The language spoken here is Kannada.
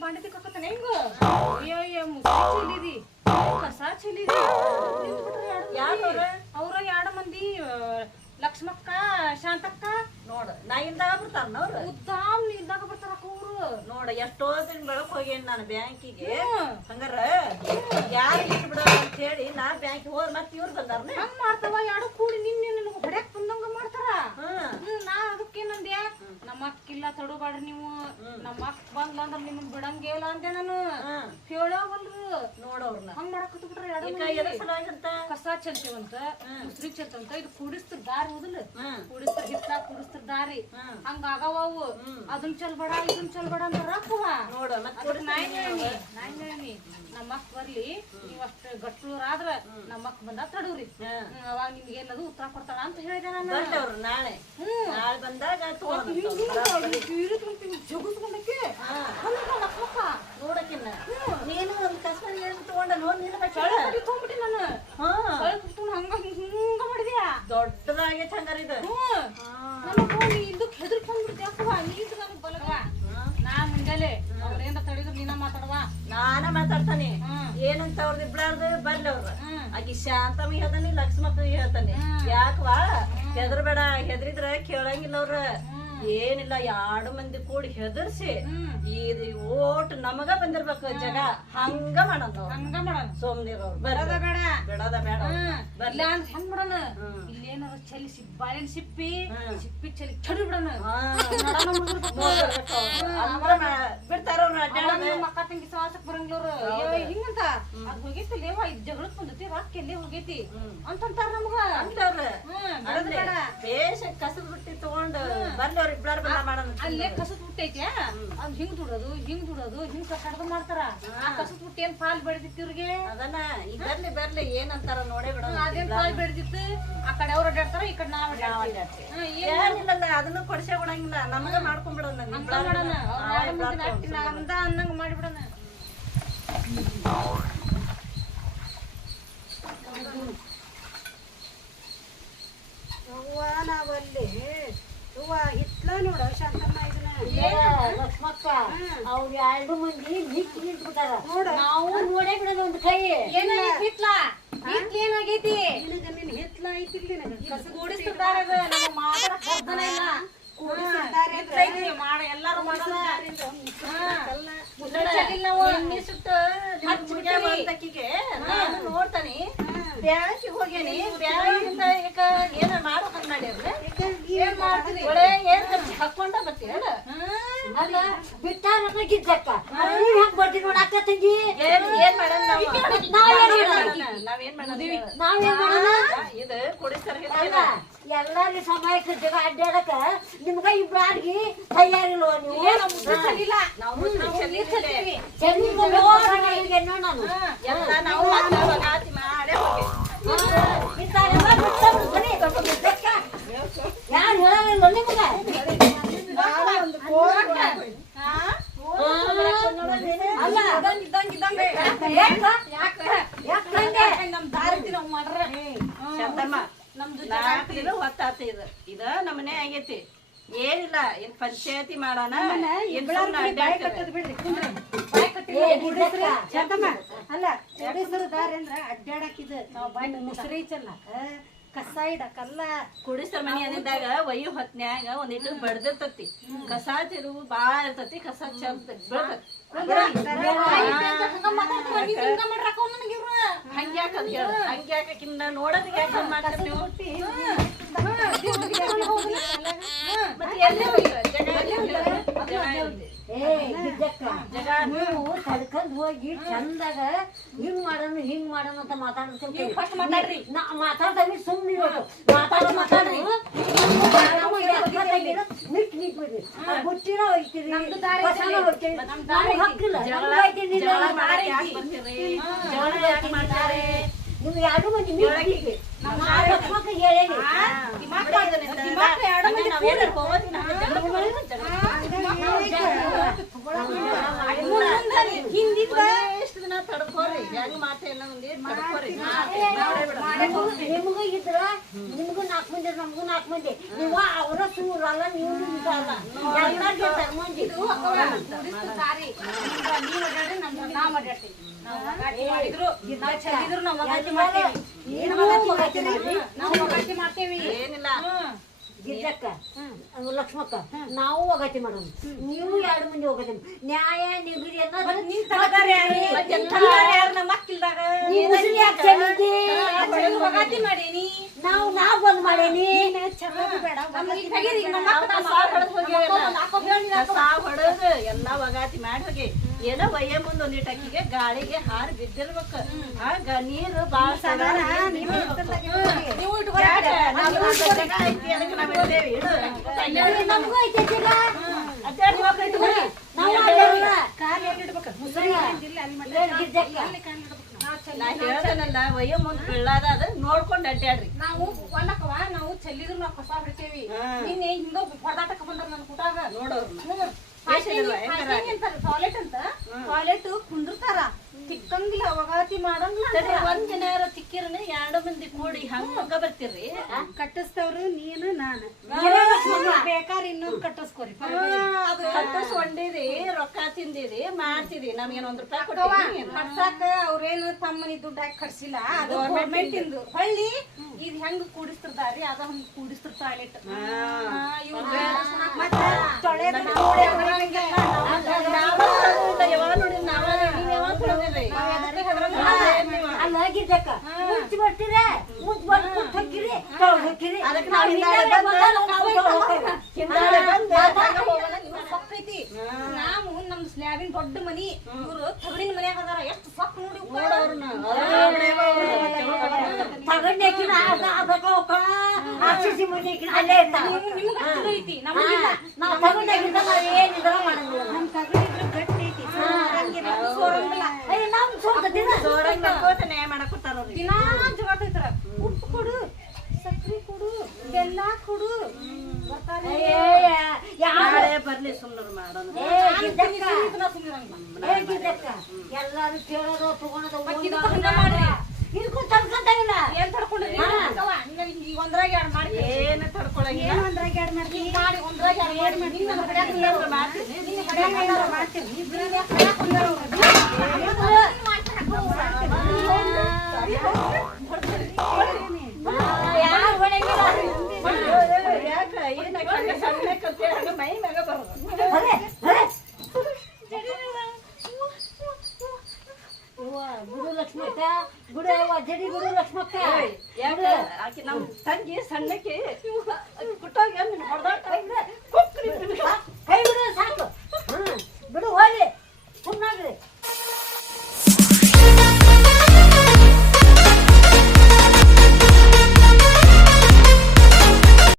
ಬಾಂಡೆ ತಿಕ್ಕಕತ್ತಾನ ಹೆಂಗ ಅಯ್ಯಯ್ಯ ಮುಸ್ರಿ ಚೆಲ್ಲಿದಿ ಕಸ ಚೆಲ್ಲಿದಿ ಅವ್ರ ಎರಡು ಮಂದಿ ಲಕ್ಷ್ಮಕ್ಕ ಶಾಂತಕ್ಕ ನೋಡ ನಾ ಇಲ್ದಾಗ ಬರ್ತಾರ ಅವ್ರು ಉದ್ದಾಮ್ ಇದ್ದಾಗ ಬರ್ತಾರಕ್ಕ ಅವ್ರು ನೋಡ ಎಷ್ಟೋ ದಿನ ಬೆಳಕ್ ಹೋಗೇನಿ ನಾನು ಬ್ಯಾಂಕಿಗೆ ಹಂಗಾರ ಯಾರು ಇಟ್ಟು ಬಿಡ ಅಂತ ಹೇಳಿ ನಾ ಬ್ಯಾಂಕಿಗೆ ಹೋದ್ ಮತ್ತೆ ಇವ್ರು ಬಂದಾರ ಹಂಗ ಮಾಡ್ತಾವ ಎರಡು ಕೂಡಿ ನಿನ್ನೆ ನನಗೆ ಹೊಡ್ಯಾಕ್ ಬಂದಂಗ ಮಾಡ್ತಾರ ನಾ ಅದಕ್ಕೇನಂದ್ಯಾ ನಮ್ಮ ಅಕ್ಕಿಲ್ಲ ತಡೋಬಾಡ್ರಿ ನೀವು ನಮ್ಮ ಅಕ್ಕ ಬಂದ್ಲ ಅಂದ್ರ ನಿಮ್ಮನ್ ಬಿಡಂಗೇ ಇಲ್ಲ ಅಂದೆ ನಾನು ಹೇಳವಲ್ರು ನೋಡವ್ರನ್ನ ಹಂಗ ಮಾಡಾಕತ್ ಬಿಟ್ರ ಎರಡು ಕಸ ಚೆಲ್ತೇವಂತ ಮುಸ್ರಿ ಚೆಲ್ತಂತ ಇದು ಕುಡಿಸ್ತಾರ ದಾರಿ ಹೋದಲ್ಲ ಕುಡಿಸ್ತಾರ ಹಿತ್ಲಾಗ ಕುಡಿಸ್ತಾರ ದಾರಿ ಹಂಗ ಆಗವ ಅವು ಅದನ್ ಚಲ್ಬೇಡ ಇದನ್ ಚಲ್ಬೇಡ ಅಂತ ರಕ್ಕವ ನೋಡ ನಾಯಿ ಹೇಳಿ ನಮ್ಮ ಅಕ್ಕ ಬರ್ಲಿ ನೀವ್ ಅಷ್ಟ ಗಟ್ಟೂರಾದ್ರ ನಮ್ಮ ಅಕ್ಕ ಬಂದಾಗ ತಡವ್ರಿ ಅವಾಗ ನಿಮ್ಗೆ ಏನದು ಉತ್ತರ ಕೊಡ್ತಾಳ ಅಂತ ಹೇಳಿದೆ ನಾನು ನಾಳೆ ನಾಳೆ ಬಂದಾಗ ಜಗುಸ್ಕೊಂಡಕ್ಕೆ ನೋಡಕ್ಕಿನ್ನ ನೀನು ಒಂದು ಕಸ್ಬರಿ ತಗೊಂಡ ನೋಡಿ ತಗೊಂಡ್ಬಿಟ್ಟಿ ನಾನು ಹಂಗ ಹಿಂಗ ಮಾಡಿದ್ಯಾ ದೊಡ್ಡದಾಗೈತೆ ಹಂಗಾರ ಇದು ಇದಕ್ ಹೆದರ್ಕ್ ಬಂದ್ಬಿಡ್ತೇವ ನೀದು ನನಗ್ ಬಲಗ ನಾ ಮುಂಜಾನೆ ಅವ್ರೇನ ತಡಿದ್ರು ನೀನ ಮಾತಾಡವಾ ನಾನ ಮಾತಾಡ್ತಾನೆ ಏನಂತ ಅವ್ರದ್ದು ಇಬ್ಳಾರ್ದು ಬರ್ಲಿ ಅವ್ರ ಆಕಿ ಶಾಂತಮಿಗೆ ಹೇಳ್ತಾನೆ ಲಕ್ಷ್ಮಕ್ಕನಿಗೆ ಹೇಳ್ತಾನೆ ಯಾಕವಾ ಹೆದರ್ಬೇಡ ಹೆದರಿದ್ರ ಕೇಳಂಗಿಲ್ಲ ಅವ್ರ ಏನಿಲ್ಲ ಎರಡು ಮಂದಿ ಕೂಡಿ ಹೆದರ್ಸಿ ಇದು ಓಟ್ ನಮಗ ಬಂದಿರ್ಬೇಕು ಜಗ ಹಂಗ ಮಾಡೋಣ ಸೋಮ್ನಿರವ್ರು ಬರದ ಬೇಡ ಬಿಡೋದ ಬೇಡ ಬರ್ಲ ಅಂತ ಹೆಂಗ್ ಮಾಡೋಣ ಇಲ್ಲೇನಾರ ಚಲಿ ಬಾಳೆನ್ ಸಿಪ್ಪಿ ಚಲಿ ಚಡಿ ಬಿಡೋಣ ಬಿಡ್ತಾರ ಮಕ್ಕ ತಂಗಿ ಸವಾಸಕ್ ಬರಂಗಿಲ್ಲವ್ರು ಹಿಂಗಂತ ಅದ್ ಹೋಗೈತಿ ಲೇವ ಇದ್ ಜಗಳಕ್ ಬಂದೈತಿ ರಾಕ್ ಎಲ್ಲೇ ಹೋಗೈತಿ ಅಂತಂತಾರ ನಮಗ ಬೇಷ ಕಸದ ಬಿಟ್ಟಿ ತಗೊಂಡ್ ಬರ್ಲಿ ಅವ್ರ ಇಬ್ಳಾರ ಬಂದ ಮಾಡೋಣ ಅಲ್ಲೇ ಕಸದ ಬಿಟ್ಟೈತಿ ಅದ್ ಹಿಂಗ್ ದುಡೋದು ಹಿಂಗ್ ಕಡ್ದು ಮಾಡ್ತಾರ ಆ ಕಸದ ಬಿಟ್ಟು ಏನ್ ಪಾಲ್ ಬೆಳೆದಿತ್ತು ಇವ್ರಿಗೆ ಅದನ್ನ ಈಗ ಬರ್ಲಿ ಏನಂತಾರ ನೋಡೇ ಬಿಡೋಣ ಅದೇನ್ ಪಾಲ್ ಬೆಳೆದಿತ್ತು ಆ ಕಡೆ ಅವ್ರು ಅಡ್ಡಾಡ್ತಾರ ಈ ಕಡೆ ನಾವ್ ಏನಿಲ್ಲ ಅದನ್ನು ಕೊಡ್ಸೇ ಬಿಡಂಗಿಲ್ಲ ನಮಗ ಮಾಡ್ಕೊಂಡ್ಬಿಡೋಣ ನಮ್ದ ಅನ್ನಂಗ ಮಾಡಿಬಿಡೋಣ ನಾವಲ್ಲಿ ಹಿತ್ಲ ನೋಡ ಶಾಂತಮ್ಮ ಇದನ್ನ ಲಕ್ಷ್ಮಕ್ಕ ಅವ್ರು ಎರಡು ಮಂದಿ ನಿಂತು ನಿಂತ್ಬಿಟ್ಟಾರ ನೋಡ ನಾವು ನೋಡೇ ಬಿಡೋದು ಒಂದು ಕೈ ಏನಾಗೈತಿ ನಿನ್ ಹಿತ್ಲ ಐತಿ ಕೂಡಿಸ್ತಿದ್ದಾರೆ ನಮ್ಮ ಮಾತಾಡಕ್ ಸಾಧ್ಯನ ಇಲ್ಲ ಎಲ್ಲಾರು ನೋಡ್ತಾನಿ ಬ್ಯಾಂಕಿಗೆ ಹೋಗ್ಯಾನಿ ಬ್ಯಾಂಕಿಂದ ಈಗ ಏನ ಮಾಡ್ಬೇಕಂತ ಮಾಡ್ಯಾರ ಏನ್ ಮಾಡ್ತೀನಿ ಏನ್ ಹಾಕೊಂಡ ಬರ್ತೀರ ಅಲ್ಲ ಬಿಟ್ಟಾರ ಗಿದ್ದಕ್ಕ ನೀವ್ ಹೆಂಗ್ ಬರ್ತೀವಿ ನೋಡ ಅಕ್ಕ ತಂಗಿ ಏನ್ ಮಾಡೋಣ ನಾವೇನ್ ಮಾಡೋಣ ಇದು ಕುಡಿಸ್ತಾರ ಎಲ್ಲಾರಿ ಸಮಯಕ್ಕೆ ಜಗ ಅಡ್ಡಾಡಕ ನಿಮ್ಗ ಇಬ್ಬರಿಗೆ ತಯಾರಿಲ್ವ ನೀವು ಯಾರು ಹೇಳಂಗಿಲ್ಲ ನಿಮ್ಗ ಇದ ನಮ್ಮನೆ ಆಗೈತಿ ಏನಿಲ್ಲ ಏನ್ ಪಂಚಾಯತಿ ಮಾಡೋಣ ಅಲ್ಲ ದಾರಿ ಅಂದ್ರ ಅಡ್ಡಾಡಕಿದ ಮುಸ್ರಿ ಚೆಲ್ಲಕ ಕಸ ಇಡಕಲ್ಲ ಕುಡಿಸ್ತಾರ ಮನಿ ಅಂದಾಗ ಒಯ್ಯು ಹೊತ್ನ್ಯಾಗ ಒಂದಿಟ್ಟು ಬಡ್ದಿರ್ತತಿ ಕಸ ತಿರುವು ಬಾಳ ಇರ್ತತಿ ಕಸ ಚೆಲ್ತತಿ ಹಂಗ್ಯಾಕಿನ್ನ ನೋಡೋದ್ ಯಾಕ ಮಾಡ್ತಾರ ನೀವು ನೀವು ತಡ್ಕೊಂಡ್ ಹೋಗಿ ಚಂದಾಗ ಹಿಂಗ್ ಮಾಡೋಣ ಅಂತ ಮಾತಾಡ್ರಿ ಮಾತಾಡ್ತಾವಿ ಸುಮ್ನೆ ಮಾತಾಡ್ರಿ ಹುಟ್ಟಿನ ಹೋಗ್ತೀರಿ ಹಕ್ಕಿಲ್ಲ ನೀವು ಎರಡು ಮಂದಿ ಹೇಳೇನಿ ತಡ್ಕೋರಿ ಹೆಂಗ್ ಮಾತೆ ಅನ್ನೋ ಒಂದ್ ತಡ್ಕೋರಿ ನಿಮಗೂ ಇದ್ರ ನಿಮಗೂ 4 ಮಂದಿ ನಮಗೂ 4 ಮಂದಿ ನೀವು ಅವರ ಸೂರಲ್ಲ ನೀವು ಅಲ್ಲ ಎಲ್ಲಾರ್ಗೆ ಮಂದಿ ಸಾರಿ ನೀವ್ ಅಡ್ಯಾಡ್ರಿ ನಮ್ದು ನಾವ್ ಅಡ್ಯಾಡ್ತೀವಿ ನಾವ್ ವಗಾಟಿ ಮಾಡಿದ್ರು ನಾವ್ ಚೆಲ್ಲಿದ್ರು ನಾವ್ ವಗಾಟಿ ಮಾಡ್ತೇವಿ ನಾವ್ ವಗಾಟಿ ಮಾಡ್ತೇವಿ ಏನಿಲ್ಲ ಗಿರ್ಜಕ್ಕ ಲಕ್ಷ್ಮಕ್ಕ ನಾವು ಒಗತಿ ಮಾಡೋಣ ನೀವು 2 ಮಂದಿ ಒಗತಿ ನ್ಯಾಯ ನಿಗದಿ ನಮ್ಮ ಮಕ್ಕಿಲ್ದಾಗ ವಗಾಟಿ ಮಾಡೇನಿ ನಾವು ಬಂದ್ ಮಾಡೇನಿ ಹೊಡದು ಎಲ್ಲಾ ಒಗಾತಿ ಮಾಡಿ ಹೋಗಿ ಏನೋ ಒಯ್ಯ ಮುಂದ್ ಒಂದಿಟ್ಟು ಅಕ್ಕಿಗೆ ಗಾಳಿಗೆ ಹಾರಿ ಬಿದ್ದಿರ್ಬೇಕು ಆಗ ನೀರು ಬಾಳ ನಮಗೂ ಐತೆ ನಾ ಹೇಳ್ದನಲ್ಲ ಒಯ್ಯ ಮುಂದ್ ಬೀಳಾದ ಅದ ನೋಡ್ಕೊಂಡ್ ಅಡ್ಡಾಡ್ರಿ ನಾವು ಒಲ್ಲಕ್ಕವ ನಾವು ಚೆಲ್ಲಿದ್ರು ನಾವು ಕಸ ಬಿಡ್ತೇವಿ ನಿನ್ನೆ ಹಿಂಗ ಹೊಡೆದಾಟಕ್ಕ ಬಂದ್ರ ನನ್ ಕೂಟಾಗ ನೋಡೋರು ಟಾಯ್ಲೆಟ್ ಅಂತ ಟಾಯ್ಲೆಟ್ ಕುಂದಿರ್ತಾರ ತಿಕ್ಕಂಗಿಲ್ಲ ಅವಗಾತಿ ಮಾಡಂಗಿಲ್ಲ ಒಂದ್ ದಿನ ಯಾರೋ ತಿಕ್ಕಿರನ 2 ಮಂದಿ ಕೂಡಿ ಹಂಗ ಬರ್ತಿರ್ರಿ ಕಟ್ಟಿಸ್ತವ್ರು ನೀನು ನಾನು ಬೇಕಾದ್ರೆ ಇನ್ನೊಂದು ಕಟ್ಟಿಸ್ಕೊರಿ ಕಟ್ಟಿಸ್ಕೊಂಡಿರಿ ರೊಕ್ಕ ತಿಂದಿರಿ ಮಾಡ್ತಿರಿ ನಮ್ಗೇನ್ ₹1 ಕೊಟ್ಟಿರಿ ಕಟ್ಸಾಕ ಅವ್ರೇನು ತಮ್ಮನಿ ದುಡ್ಡು ಹಾಕಿ ಕಟ್ಸಿಲ್ಲ ಅದು ಗೌರ್ಮೆಂಟ್ ಇಂದು ಹೊಳ್ಳಿ ಇದ್ ಹೆಂಗ್ ಕೂಡಿಸ್ತಿರ್ತಾರ್ರಿ ಅದ ಹಂಗ ಕೂಡಿಸ್ತಿರ್ ಟಾಯ್ಲೆಟ್ ಯಾವಾಗ ನೋಡಿ ನಾವ ನೀವ್ ಯಾವಾಗ ಕೊಡೋದಿಲ್ರಿ ಅಲ್ಲ ಗಿರ್ಜಕ್ಕ ಮುಂಚೆ ಬರ್ತೀರ ಮುಂಚೆ ಬಂದು ಹಾಕಿರಿ ಹಾಕಿರಿ ಅದಕ್ಕೆ ನಾವ್ ಹಿಂದಾಡೆ ಬಂದು ಸೊಕ್ಕೈತಿ ನಾವು ನಮ್ ಸ್ಲ್ಯಾಬಿನ ದೊಡ್ಡ ಮನಿ ಇವ್ರು ತಗಡಿನ ಮನ್ಯಾಗ ಅದಾರ ಎಷ್ಟು ಸೊಕ್ಕ ನೋಡಿ ತಗೊಂಡೇಕಿನ ಆರ್ಸಿಸಿ ಮನೆಕಿನ ಅಲ್ಲೇ ಇರ್ತಾವ ನಿಮ್ಗೆ ಐತಿ ನಮಗಿಲ್ಲ ನಾವು ತಗೊಂಡಾಗಿಂದ ನಾವು ಏನಿದ್ರ ಮಾಡಂಗಿಲ್ಲ ನಮ್ ತಗೊಂಡಿದ್ರು ಗಟ್ಟಿ ಐತಿ ಸೋರಂಗಿಲ್ಲ ನಮ್ ಸೋತದಿನ ಜೋರಾಗಿ ನಕ್ಕೋತ ನ್ಯಾಯ ಮಾಡಕತ್ತಾರ ದಿನಾ ಜಗಾತೈತ್ರ ಉಪ್ಪು ಕೊಡು ಸಕ್ರಿ ಕೊಡು ಬೆಲ್ಲ ಕೊಡು ಯಾರೇ ಬರ್ಲಿ ಸುಮ್ಮನೆ ಮಾಡೋಣ ಎಲ್ಲಾರು ಕೇಳೋದು ತಗೊಳೋದು ಇದ್ಕೊಂಡ್ ತಡ್ಕೊಂತಾಗಿಲ್ಲ ಏನ್ ತಡ್ಕೊಂಡ್ರಿ ಈಗ ಒಂದ್ರಾಗ 2 ಮಾಡಿ ಏನು ತಡ್ಕೊಳಂಗಿಲ್ಲ ಏನು ಒಂದ್ರಾಗ 2 ಮಾಡ್ತೀನಿ ಮಾಡಿ ಒಂದ್ರಾಗ 2 ಮಾಡಿ ನಿನ್ನ ಹೊಡ್ಯಾಕ ಮಾಡ್ತೀನಿ ಮಾಡ್ತೀನಿ ಯಾಕ ಏನ ಸಣ್ಣ ಕತ್ತೆ ಹಂಗ ಮೈ ಮ್ಯಾಗ ಬರೋದು ಗುಡು ಲಕ್ಷ್ಮಕ್ಕ ಗುಡು ಜಡಿ ಗುಡು ಲಕ್ಷ್ಮಕ್ಕ ಯಾಕ ಆಕಿ ನಮ್ ತಂಗಿ ಸಣ್ಣಕ್ಕೆ ಕುಟ್ಟಾಗ ಹೊಡೆದಾಟ